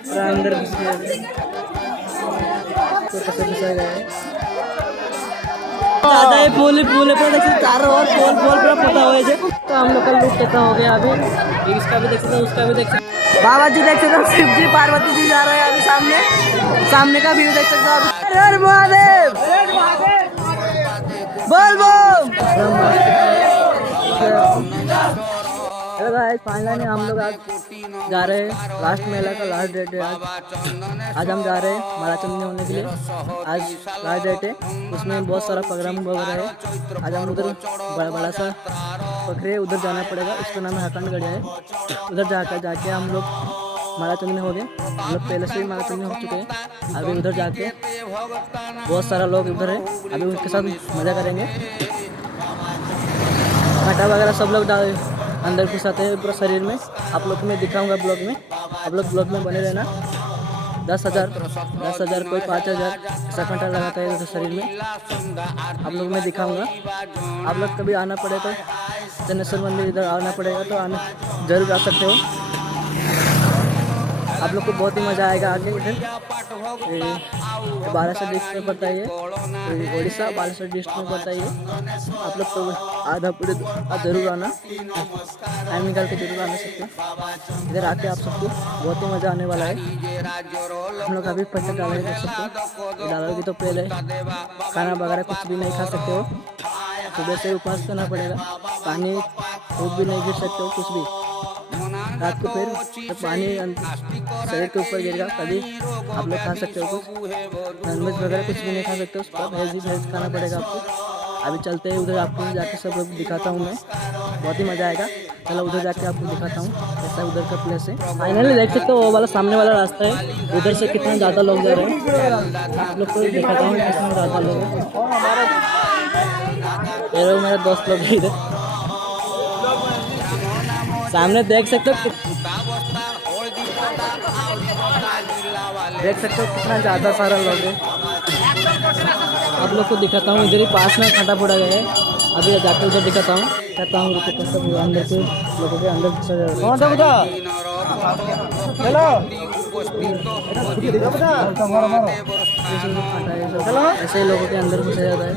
अंदर तो कैसे घुसा गया है ज़्यादा ही फूल पर देखिए चारों ओर फूल पूरा पता हुआ है। तो हम लोग का लुक कैसा हो गया अभी, इसका भी देख सकते हो, उसका भी देख सकते हो। बाबा जी देख सकते हो, शिव जी पार्वती जी जा रहे हैं अभी सामने का व्यू देख सकते हो अभी। हर हर महादेव, बोल बोल। हेलो गाइस, फाइनली हम लोग आज जा रहे हैं, लास्ट मेला का लास्ट डेट है आज हम जा रहे हैं माला चंदनी होने के लिए। आज लास्ट डेट है, उसमें बहुत सारा प्रोग्राम वगैरह है। आज हम उधर बड़ा सा पकड़े, उधर जाना पड़ेगा, उसका नाम है हकंड गढ़िया है। उधर जाके हम लोग माला चंदनी हो गए। हम लोग पहले से ही माला चंदनी हो चुके हैं। अभी उधर जाके बहुत सारा लोग उधर है, अभी उनके साथ मज़ा करेंगे। कांटा वगैरह सब लोग अंदर घुसाते हैं पूरा शरीर में। आप लोग को मैं दिखाऊंगा ब्लॉग में, आप लोग ब्लॉग में बने रहना। 10,000 कोई 5,000 ऐसा कांटा लगाता है शरीर में, आप लोग मैं दिखाऊंगा। आप लोग कभी आना पड़े तो चन्नेश्वर मंदिर इधर आना पड़ेगा, तो आना जरूर आ सकते हो। आप लोग को बहुत ही मज़ा आएगा आगे। इधर बालासर डिस्ट्रिक्ट में पड़ता है, उड़ीसा बालासर डिस्ट्रिक्ट में पड़ता है। आप लोग तो आधा पूरे जरूर आना, टाइम निकाल के जरूर आना सकते हैं। इधर आके आप सबको बहुत ही मज़ा आने वाला है। हम लोग अभी पैसा डालेंगे, देख सकते हो। डालोगे तो पहले खाना वगैरह कुछ भी नहीं खा सकते हो, सुबह से उपवास करना पड़ेगा। पानी खूब भी नहीं गिर सकते हो, कुछ भी। रात को फिर तो पानी शरीर के ऊपर गिरेगा तभी आप लोग खा सकते हो। कुछ नॉनवेज वगैरह कुछ भी नहीं खा सकते हो, उसका वेज खाना पड़ेगा आपको। अभी चलते हैं उधर, आपको जाके सब लोग दिखाता हूँ मैं, बहुत ही मज़ा आएगा। चलो उधर जाके आपको दिखाता हूँ ऐसा उधर का प्लेस है। फाइनली देख सकते हो वो वाला सामने वाला रास्ता है, उधर से कितना ज़्यादा लोग जा रहे हैं। आप लोग को दिखाता हूँ कितना ज़्यादा लोग हैं। मेरे दोस्त लोग भी इधर सामने देख सकते हो, कितना ज़्यादा सारा लोग है। आप लोग को दिखाता हूँ, इधर ही पास में कांटा फोड़ा गया है। अभी जाकर उधर दिखाता हूँ, कहता हूँ अंदर से लोगों के अंदर ऐसे ही लोगों के अंदर घुसा जाता है।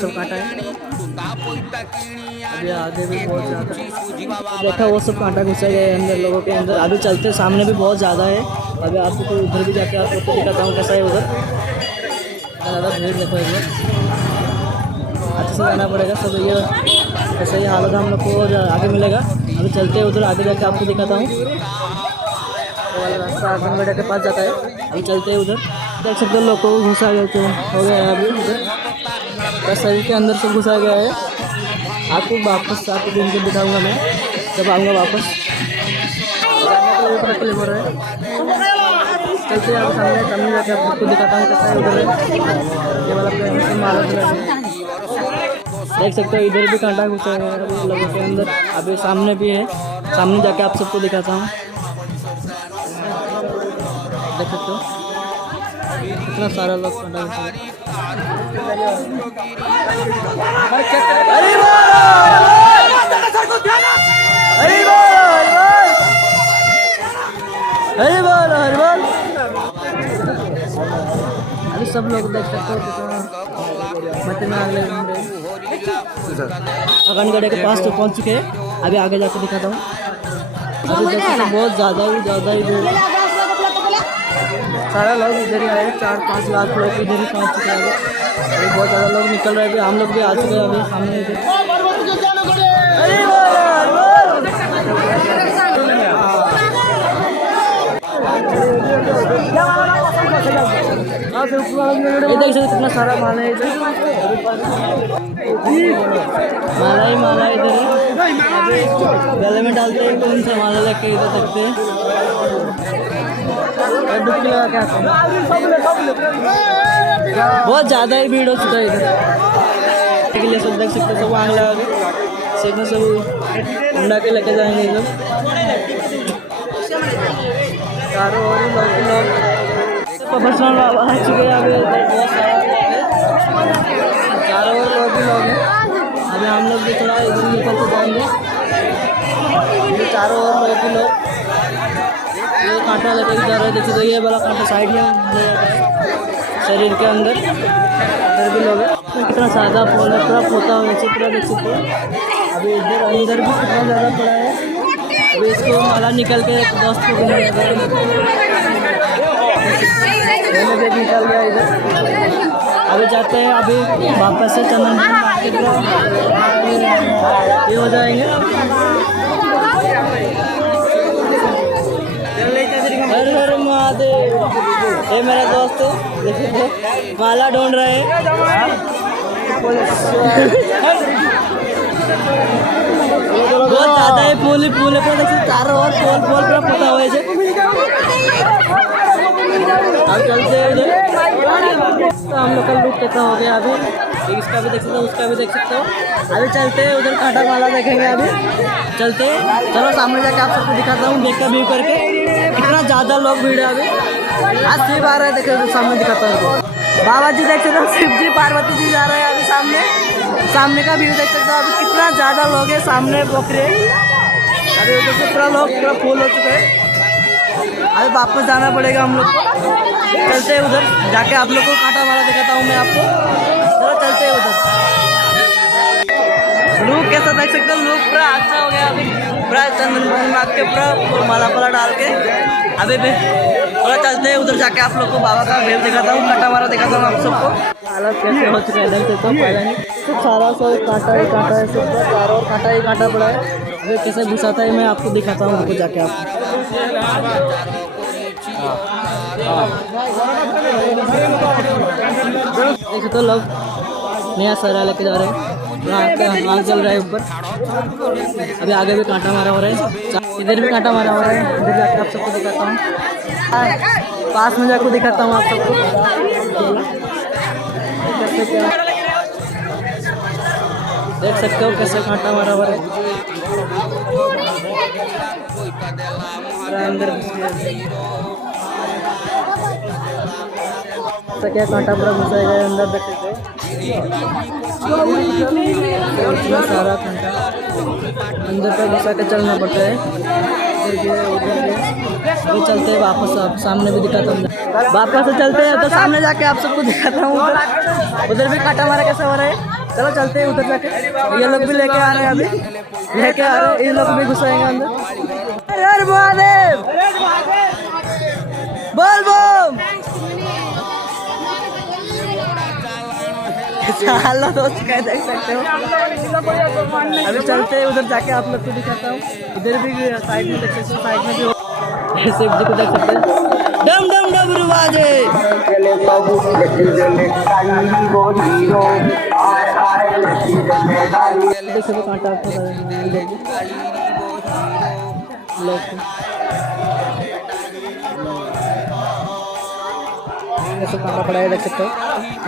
सब कांटा है, अभी आगे भी बहुत ज़्यादा देखा वो सब कांटा घुसा गया है अंदर लोगों के अंदर। अभी चलते सामने भी बहुत ज़्यादा है। अभी आपको तो उधर भी जाके आपको दिखाता हूँ कैसा है उधर। ज़्यादा भीड़ देखो इधर, अच्छे से जाना पड़ेगा सब। ये ऐसा ही हालत हम लोग को आगे मिलेगा। अभी चलते हैं उधर, आगे जाके आपको दिखाता हूँ। रास्ता आंगनबाड़ी के पास जाता है, अभी चलते हैं उधर। देख सकते हो लोग को घुसा गया हो गया है अभी उधर, शरीर के अंदर सब घुसा गया है। आपको वापस आपको दिन को दिखाऊंगा मैं जब आऊँगा वापस। हो रहा है, चलते हैं सामने जाके आपको दिखाता हूँ कैसा है उधर है। ये वाला देख सकते हो, इधर भी कांटा घुसा है लोगों के अंदर। अभी सामने भी है, सामने जाके आप सबको दिखाता हूँ। देख सकते हो कितना सारा लोग कांटा घुसा है। हरी बोल हरी बोल। अभी सब लोग देख सकते हो मत में आग लगे अगनगढ़ के पास तो पहुंच चुके हैं। अभी आगे जाकर दिखाता हूँ। अभी देख सकते बहुत ज़्यादा ही सारा लोग इधर ही आए, 4-5 लाख लोग इधर ही पहुँच चुके हैं। अभी बहुत ज़्यादा लोग निकल रहे हैं, अभी हम लोग भी आ चुके हैं अभी सामने इधर। ये देख सकते कितना सारा माला है इधर, माला इधर है। गले में डालते हैं कौन सा माला लेके इधर सकते हैं, डुबकी लगा के आते हैं। बहुत ज़्यादा ही भीड़ हो चुका है इधर के लिए। सब देख सकते हैं, सब आग लगा के सीट में सब उड़ा के लेके जाएंगे सब। चारों ओर लोग प्रोफेशनल आ चुके हैं। अभी बहुत सारा चारों ओर लोग हैं। अभी हम लोग भी थोड़ा इधर निकल के जाएंगे। चारों ओर लोग ही लोग ये कांटा लेके जा रहे हैं। देखिए तो ये वाला कांटा साइड में ले जाता है शरीर के अंदर, इधर भी लोग हैं। कितना सादा फूल है, पूरा पोता हुआ है, पूरा देख सकते हो। अभी इधर अंदर भी कितना ज़्यादा पड़ा है। अभी इसको माला निकल के एक दोस्त को निकल गया इधर। अभी जाते हैं, अभी वापस से चंदन के ये हो जाएंगे। हर हर महादेव। ये मेरा दोस्त देखिए माला ढूंढ रहे हैं। बहुत ज़्यादा ही फूल है, पूरा देखिए चारों ओर फूल पूरा पता हुआ है। अब चलते हैं उधर। तो हम लोग का लुक कैसा हो गया अभी, इसका भी देख सकते हो, उसका भी देख सकते हो। अभी चलते हैं उधर कांटा माला देखेंगे। अभी चलते हैं, चलो सामने जाके आप सबको दिखाता हूँ देख कर व्यू करके। कितना ज़्यादा लोग भीड़ है अभी, आज शिव आ रहे हैं। देखो सामने दिखाता हूँ, बाबा जी देख सकते हो, शिव जी पार्वती जी जा रहे हैं अभी सामने का व्यू देख सकते हो। अभी कितना ज़्यादा लोग है सामने पोखरे। अभी उधर से पूरा लोग पूरा फुल हो चुके हैं। अभी वापस जाना पड़ेगा हम लोग को। चलते हैं उधर जाके आप लोग को कांटा माला दिखाता हूँ मैं आपको। चलो चलते हैं उधर। लुक कैसा देख सकते हो, लुक पूरा अच्छा हो गया अभी, पूरा चंदन माग के पूरा माला डाल के। अभी भी थोड़ा चलते हैं उधर जाके आप लोग को बाबा का भेल दिखाता हूँ, कांटा माला दिखाता हूँ आप सबको। हालत कैसे हो चुका है इधर से तो पहले नहीं, सब सारा सब कांटा ही कांटा है, सब चारों ओर कांटा ही कांटा पड़ा है। अभी कैसे घुसाता है मैं आपको दिखाता हूँ, आपको जाके आप देख तो लोग नया सरा लेके जा रहे हैं। आग जल रहा है ऊपर। अभी आगे भी कांटा मारा हो रहा है, इधर भी कांटा मारा हो रहा है। इधर जाकर आप सबको दिखाता हूँ, पास में जाकर दिखाता हूँ आप सबको। देख सकते हो कैसे कांटा मारा हो रहा है अंदर। क्या कांटा पूरा घुसाएगा अंदर, देख सकते हैं इतना सारा कांटा अंदर पर घुसा के चलना पड़ता है। उधर चलते हैं वापस, आप सामने भी दिखाता हूँ। वापस से चलते हैं तो सामने जाके आप सबको दिखाता हूँ। उधर भी कांटा मारा कैसा हो रहा है। चलो चलते हैं उधर जाके। ये लोग भी लेके आ रहे हैं, अभी लेके आ रहे हैं, इन लोग भी घुसाएंगे अंदर। हर महादेव बोल बम। हाल दोस्त क्या देख सकते हो। अभी चलते हैं उधर जाके आप लोग को दिखाता हूँ। इधर भी साइड में देख सकते हो, साइड में भी शिव जी को देख सकते हैं। डम डम डम रुवाजे देख सकते कांटा सब कांटा पड़ा है, देख सकते हो।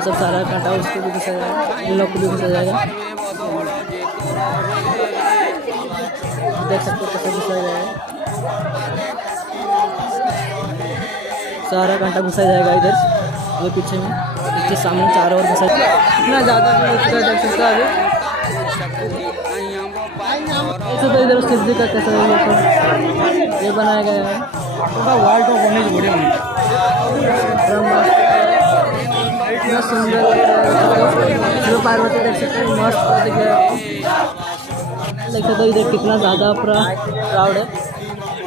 सब सारा कांटा उसको भी घुसा जाएगा, इन लोग को भी घुसा जाएगा। देख सकते हो कैसे घुसा जाएगा, सारा कांटा घुसा जाएगा इधर। वो पीछे में इसके सामने चारों ओर घुसा। इतना ज़्यादा देख सकते हो अभी। ऐसे तो इधर शिव जी का कैसा ये बनाया गया है, वर्ल्ड ऑफ वन बढ़िया इतना सुंदर लग रहा है। शिव पार्वती देख सकते हैं, मस्त दिख रहा है आपको। देख सकते हो इधर कितना ज़्यादा पूरा क्राउड है।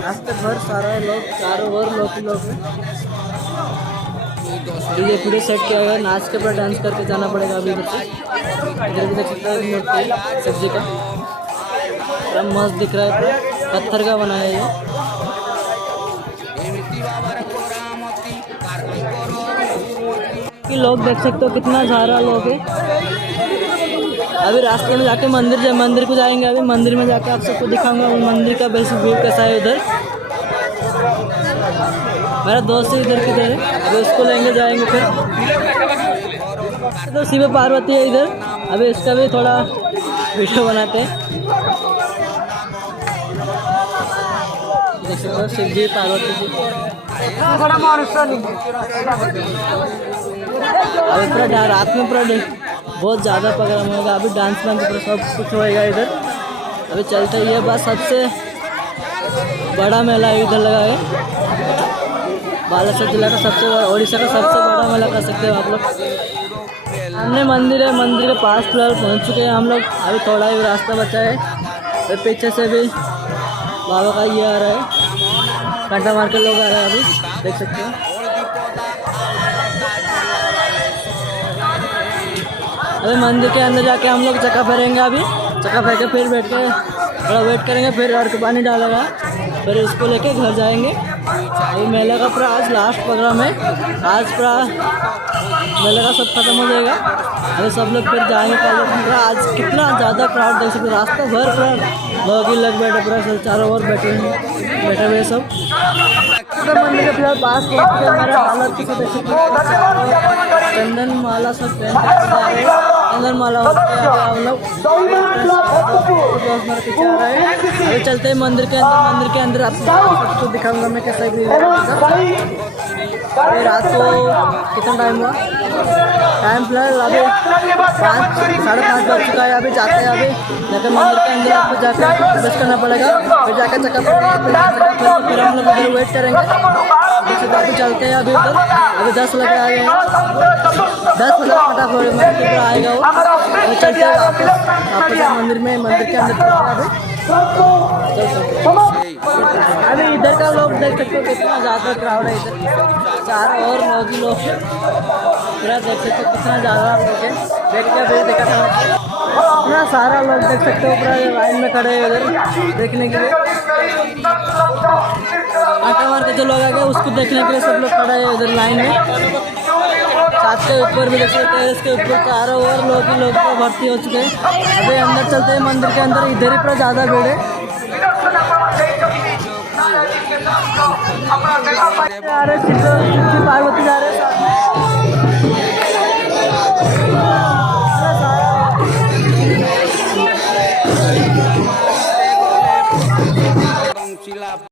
रास्ते भर सारे लोग, चारों ओर लोग हैं। ये पूरे सेट किया हुआ है, नाच के ऊपर डांस करके जाना पड़ेगा अभी इधर से। इधर भी देख सकते हो मूर्ति शिव जी का, पूरा मस्त दिख रहा है, पत्थर का बनाया है ये। कि लोग देख सकते हो कितना सारा लोग है। अभी रास्ते में जाके मंदिर को जाएंगे। अभी मंदिर में जाके आप सबको दिखाऊंगा वो मंदिर का बेसिक व्यू कैसा है उधर। मेरा दोस्त इधर किधर है, अभी उसको लेंगे जाएंगे। फिर तो शिव पार्वती है इधर, अभी इसका भी थोड़ा वीडियो बनाते हैं। देख सकते हो शिव जी पार्वती जी। अभी पूरा रात में पूरा बहुत ज़्यादा प्रोग्राम होगा। अभी डांस वांस पूरा सब कुछ होएगा इधर। अभी चलते ही है बस सबसे बड़ा मेला इधर लगा है। बालासोर जिला का सबसे बड़ा, उड़ीसा का सबसे बड़ा मेला कह सकते हो आप लोग। सामने मंदिर है, मंदिर के पास फिलहाल पहुँच चुके हैं हम लोग। अभी थोड़ा ही रास्ता बचा है। तो पीछे से भी बाबा का ये आ रहा है, कांटा मार के लोग आ रहे हैं, अभी देख सकते हो। अभी मंदिर के अंदर जाके हम लोग चक्का फेरेंगे। अभी चक्का फेर के फिर बैठ के थोड़ा वेट करेंगे, फिर और के पानी डालेगा, फिर उसको लेके घर जाएंगे। अभी मेले का पूरा आज लास्ट प्रोग्राम है। आज पूरा मेले का सब खत्म हो जाएगा। अभी सब लोग फिर जाएंगे कल। पूरा आज कितना ज़्यादा क्राउड देख सकते, रास्ता भर पूरा लोग ही लोग बैठे, पूरा चारों ओर बैठे हुए सब। मंदिर के फिलहाल पास पहुँच के हमारा हालत को देख सकते हैं। चंदन माला सब पहन के चंदन माला होते हैं हम लोग। पीछे आ रहा है। अभी चलते हैं मंदिर के अंदर। मंदिर के अंदर आपको दिखाऊंगा मैं कैसा भी। अभी रात को कितना टाइम हुआ, टाइम फिलहाल अभी 5 साढ़े 5 बज चुका है। अभी जाते हैं, अभी जाकर मंदिर के अंदर आपको जाकर प्रवेश करना पड़ेगा, फिर जाकर चक्का फिर हम लोग उधर वेट करेंगे। अभी चलते हैं। अभी उधर अभी 10 लग रहा है, 10 बजे फटाफट मंदिर पर आएगा वो। अभी चलते हैं वापस मंदिर में, मंदिर के अंदर अभी इधर का लोग देख सकते हो कितना ज़्यादा क्राउड है इधर। चारों और लोग ही लोग पूरा देख सकते हो कितना ज़्यादा लोग है। देख के अभी देखा था इतना सारा लोग देख सकते हो पूरा लाइन में खड़े हैं उधर देखने के लिए। आटा मार के जो लोग आ गए उसको देखने के लिए सब लोग खड़े हैं उधर लाइन में। छत के ऊपर भी देख सकते हैं, इसके ऊपर चारों ओर लोग ही लोग तो भर्ती हो चुके हैं। अभी अंदर चलते हैं मंदिर के अंदर। इधर ही पूरा ज़्यादा भीड़ है। पार्वती जा रहे हैं।